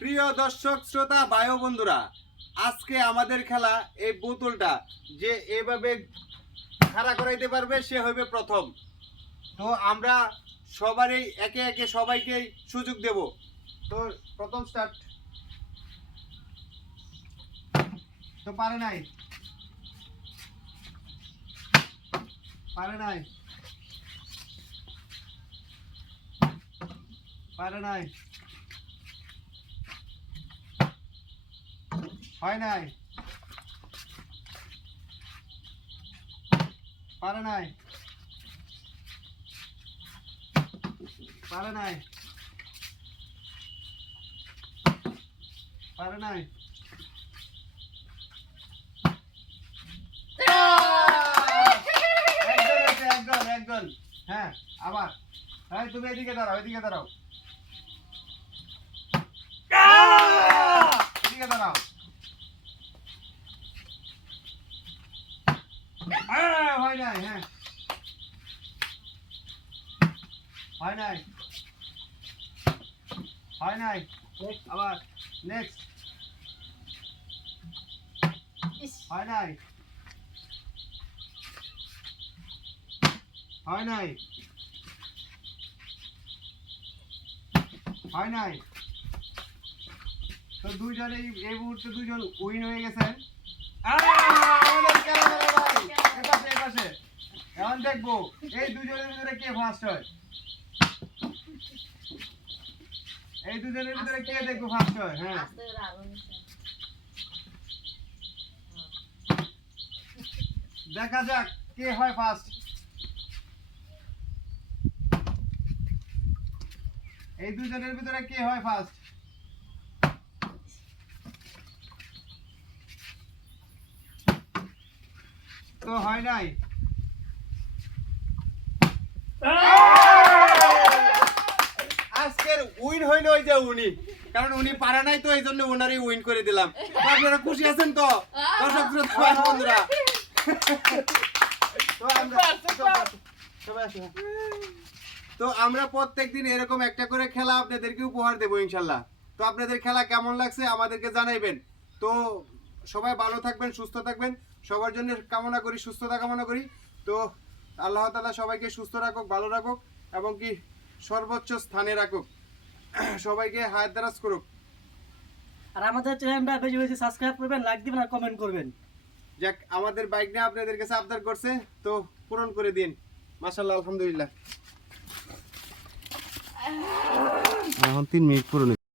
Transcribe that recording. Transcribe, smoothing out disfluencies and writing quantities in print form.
প্রিয় দর্শক শ্রোতা ভাই ও বন্ধুরা, আজকে আমাদের খেলা এই বোতলটা যে এভাবে খাড়া করাইতে পারবে সে হবে প্রথম। তো আমরা সবারই একে একে সবাইকে সুযোগ দেব। তো প্রথম স্টার্ট। তো পারে নাই পারে নাই পারে নাই হয় নাই পারে নাই পারে নাই পারে নাই একজন। হ্যাঁ, আবার তুমি এদিকে দাঁড়াও, এদিকে দাঁড়াও, এদিকে দাঁড়াও। হয় নাই, হ্যাঁ হয় নাই, হয় নাই, আবার নেক্সট। হয় নাই, হয় নাই, হয় নাই। তো দুইজন এই মুহূর্তে দুইজন উইন হয়ে গেছেন। এখন দেখবো এই দুজনের ভিতরে কে ফার্স্ট হয়। এই দুজনের ভিতরে কে দেখবো ফার্স্ট হয়। হ্যাঁ, দেখা যাক কে হয় ফার্স্ট। এই দুজনের ভিতরে কে হয় ফার্স্ট। তো হয় নাই। আজকের উইন হইল ওই যে উনি, কারণ উনি পারে নাই, তো এই জন্য ওনারই উইন করে দিলাম। আপনারা খুশি আছেন তো দর্শক শ্রোতা বন্ধুরা? তো আমরা প্রত্যেকদিন এরকম একটা করে খেলা আপনাদেরকে উপহার দেবো ইনশাল্লাহ। তো আপনাদের খেলা কেমন লাগছে আমাদেরকে জানাইবেন। তো সবাই ভালো থাকবেন, সুস্থ থাকবেন, সবার জন্য কামনা করি, সুস্থতা কামনা করি। তো আল্লাহ তাআলা সবাইকে সুস্থ রাখুক, ভালো রাখুক এবং কি সর্বোচ্চ স্থানে রাখুক, সবাইকে হায়াত দারাজ করুক। আর আমাদের চ্যানেলটা বেশি বেশি সাবস্ক্রাইব করবেন, লাইক দিবেন আর কমেন্ট করবেন। যাক, আমাদের বাইক নিয়ে আপনাদের কাছে আবদার করছে, তো পূরণ করে দিন। মাশাআল্লাহ, আলহামদুলিল্লাহ। এখন 3 মিনিট পুরো